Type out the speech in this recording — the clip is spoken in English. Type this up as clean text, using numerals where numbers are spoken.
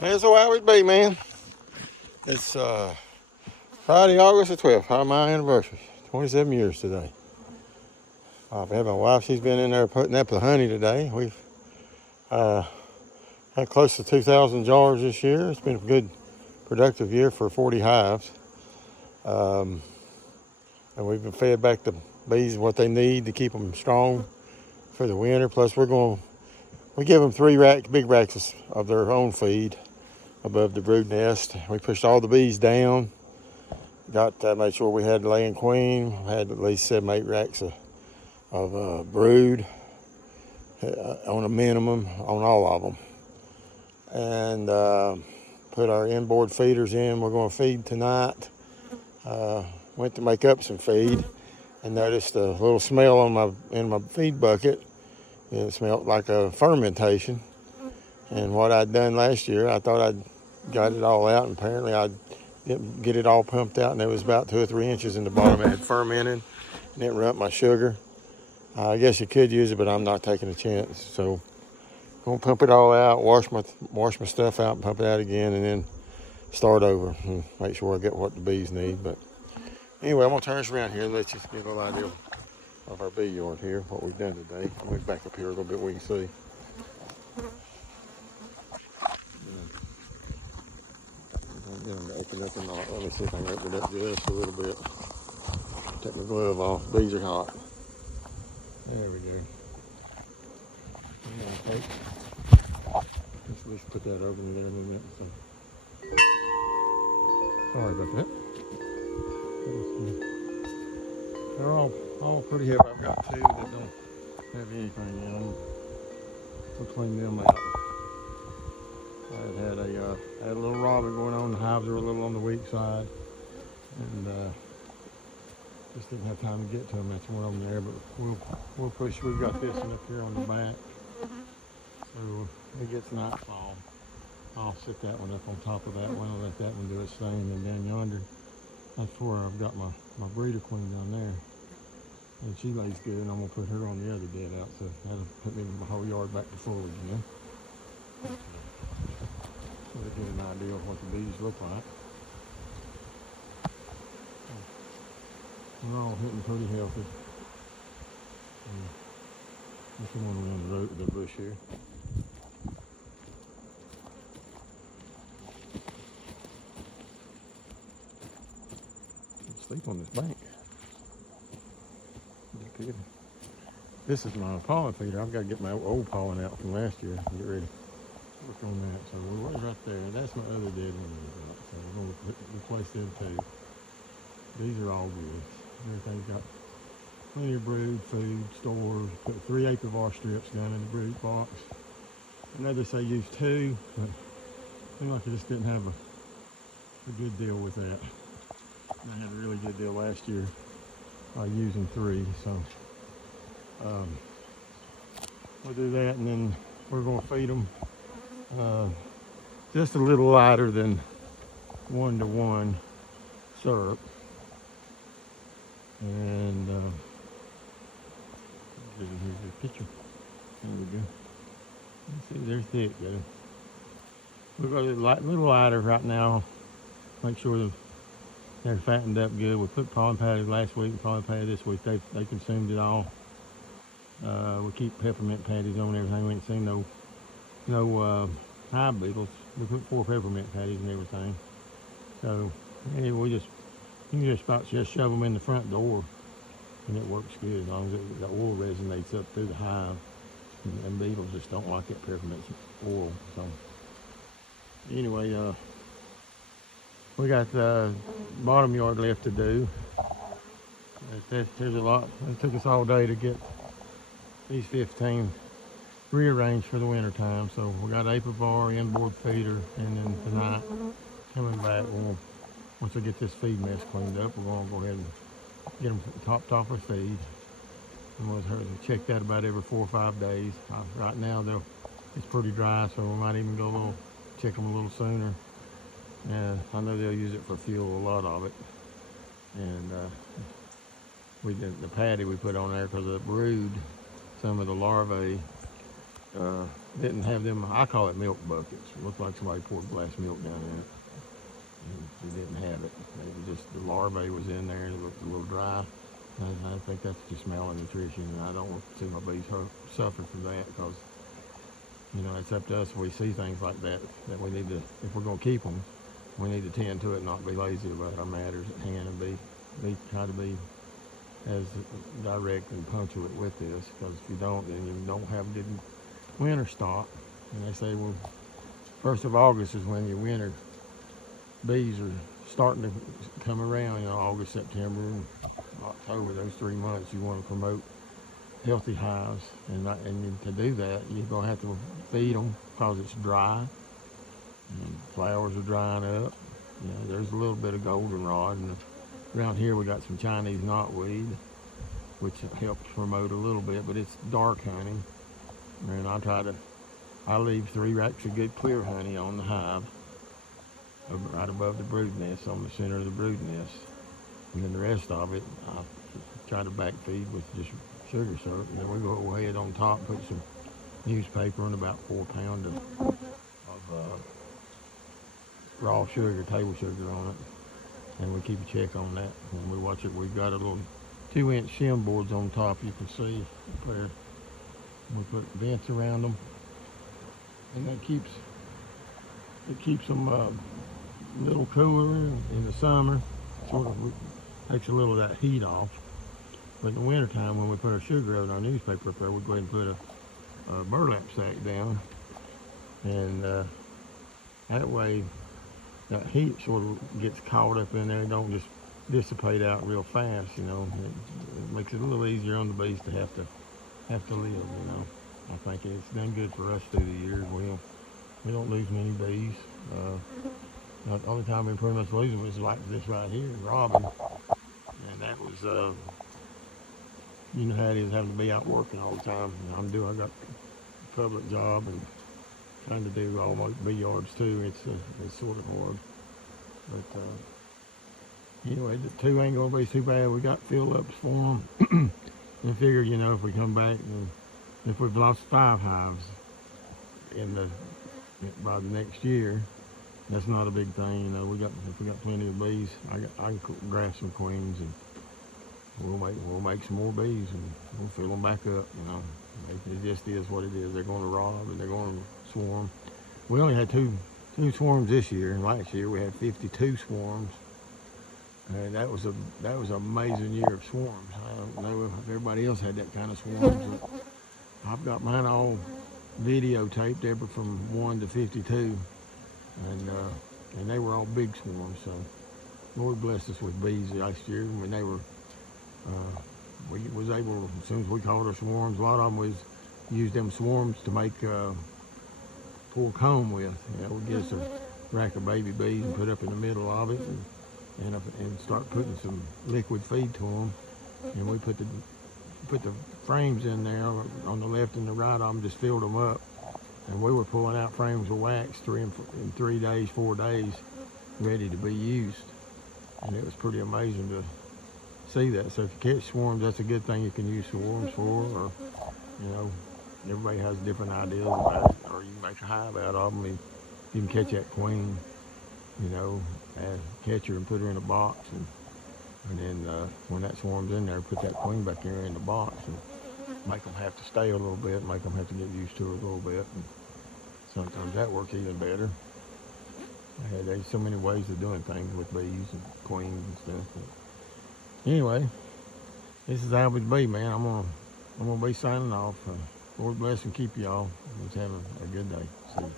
That's the way it would be, man. It's Friday, August the 12th, my anniversary. 27 years today. I've had my wife, she's been in there putting up the honey today. We've had close to 2,000 jars this year. It's been a good, productive year for 40 hives. And we've been fed back the bees what they need to keep them strong for the winter. Plus, we give them 3 big racks of their own feed above the brood nest. We pushed all the bees down. Got to make sure we had laying queen. Had at least 7, 8 racks of brood on a minimum on all of them. And put our inboard feeders in. We're going to feed tonight. Went to make up some feed and noticed a little smell in my feed bucket. It smelled like a fermentation. And what I'd done last year, I thought I'd got it all out, and apparently I didn't get it all pumped out, and there was about 2 or 3 inches in the bottom. It had fermented, and it rubbed my sugar. I guess you could use it, but I'm not taking a chance. So I'm gonna pump it all out, wash my stuff out, and pump it out again, and then start over and make sure I get what the bees need. But anyway, I'm gonna turn this around here and let you get a little idea of our bee yard here, what we've done today. I'll move back up here a little bit, we can see. Open up or not. Let me see if I can open it up just a little bit. Take my glove off. Bees are hot. There we go. Let's put that open there in a minute. So. Sorry about that. They're all pretty heavy. I've got 2 that don't have anything in them. We'll clean them out. I had a little robin going on. The hives are a little on the weak side, and just didn't have time to get to them. That's one of them there, but we'll push. We've got this one up here on the back, so it gets nightfall. I'll set that one up on top of that one. I'll let that one do its thing, and then yonder, that's where I've got my breeder queen down there, and she lays good. And I'm gonna put her on the other bed out, so that'll put me my whole yard back to full again. So to get an idea of what the bees look like. They're all hitting pretty healthy. This one around the bush here. Sleep on this bank. This is my pollen feeder. I've got to get my old pollen out from last year and get ready to work on that. So we're right there. That's my other dead one. So we're going to replace them too. These are all good. Everything's got plenty of brood, food, stores. Put 3 apivar strips down in the brood box. I know they say use 2, but it seemed like I just didn't have a good deal with that. I had a really good deal last year using 3, so we'll do that, and then we're going to feed them just a little lighter than 1-to-1 syrup, and here's the picture. There we go. See, they're thick, though. We're going to a little lighter right now. Make sure they're fattened up good. We put pollen patties last week and pollen patties this week. They consumed it all. We keep peppermint patties on everything. We ain't seen no hive beetles. We put 4 peppermint patties and everything. So anyway, you can just shove them in the front door, and it works good as long as the oil resonates up through the hive. And beetles just don't like that peppermint oil. So anyway, we got the bottom yard left to do. There's a lot. It took us all day to get these 15 rearranged for the winter time. So we got apivar, inboard feeder, and then tonight coming back, once I get this feed mess cleaned up, we're gonna go ahead and get them topped off with feed. And we'll check that about every 4 or 5 days. Right now it's pretty dry, so we might even go check them a little sooner. I know they'll use it for fuel, a lot of it. And we did the patty we put on there because of the brood. Some of the larvae didn't have them, I call it milk buckets. It looked like somebody poured glass milk down in it. And they didn't have it. It was just the larvae was in there. It looked a little dry. I think that's just malnutrition, and I don't want to see my bees suffer from that, because you know, it's up to us if we see things like that, that we need to, if we're going to keep them, we need to tend to it, not be lazy about our matters at hand, and try to be as direct and punctual with this, because if you don't, then you don't have good winter stock. And they say, well, 1st of August is when your winter bees are starting to come around, you know, August, September, and October, those 3 months you want to promote healthy hives, and to do that you're going to have to feed them, because it's dry and flowers are drying up. You know, there's a little bit of goldenrod, and around here we got some Chinese knotweed, which helps promote a little bit, but it's dark honey, and I leave 3 racks of good clear honey on the hive right above the brood nest, on the center of the brood nest, and then the rest of it I try to back feed with just sugar syrup. And then we go ahead on top, put some newspaper and about 4 pounds of raw sugar, table sugar on it, and we keep a check on that when we watch it. We've got a little 2-inch shim boards on top, you can see there. We put vents around them, and that keeps them a little cooler in the summer. Sort of takes a little of that heat off. But in the wintertime, when we put our sugar out in our newspaper up there, we go ahead and put a burlap sack down, and that way that heat sort of gets caught up in there and don't just dissipate out real fast. You know, it makes it a little easier on the bees to have to live. You know, I think it's done good for us through the years. We don't lose many bees. The only time we pretty much lose them is like this right here, Robin, and that was you know how it is having to be out working all the time. You know, I got a public job and trying to do all my bee yards too. It's sort of hard. But anyway, the 2 ain't gonna be too bad. We got fill-ups for them. And figure, you know, if we come back and if we've lost 5 hives by the next year, that's not a big thing. You know, if we got plenty of bees, I can grab some queens, and we'll make some more bees, and we'll fill them back up. You know, it just is what it is. They're going to rob and they're going to swarm. We only had two swarms this year, and last year we had 52 swarms, and that was an amazing year of swarms. I don't know if everybody else had that kind of swarms. I've got mine all videotaped, ever from 1 to 52, and they were all big swarms. So Lord blessed us with bees last year. When they were we was able, as soon as we caught our swarms, a lot of them used them swarms to make pull comb with. You know, we get us a rack of baby bees and put up in the middle of it, and start putting some liquid feed to them, and we put the frames in there on the left and the right of them, just filled them up, and we were pulling out frames of wax in 3 days, 4 days, ready to be used, and it was pretty amazing to see that. So if you catch swarms, that's a good thing you can use swarms for, or, you know, everybody has different ideas about it, or you can make a hive out of them. And you can catch that queen, you know, catch her and put her in a box, and then when that swarm's in there, put that queen back there in the box, and make them have to stay a little bit, make them have to get used to her a little bit, and sometimes that works even better. There's so many ways of doing things with bees and queens and stuff. But anyway, this is Average Bee, man. I'm gonna be signing off. Lord bless and keep y'all. Let's have a good day. See you.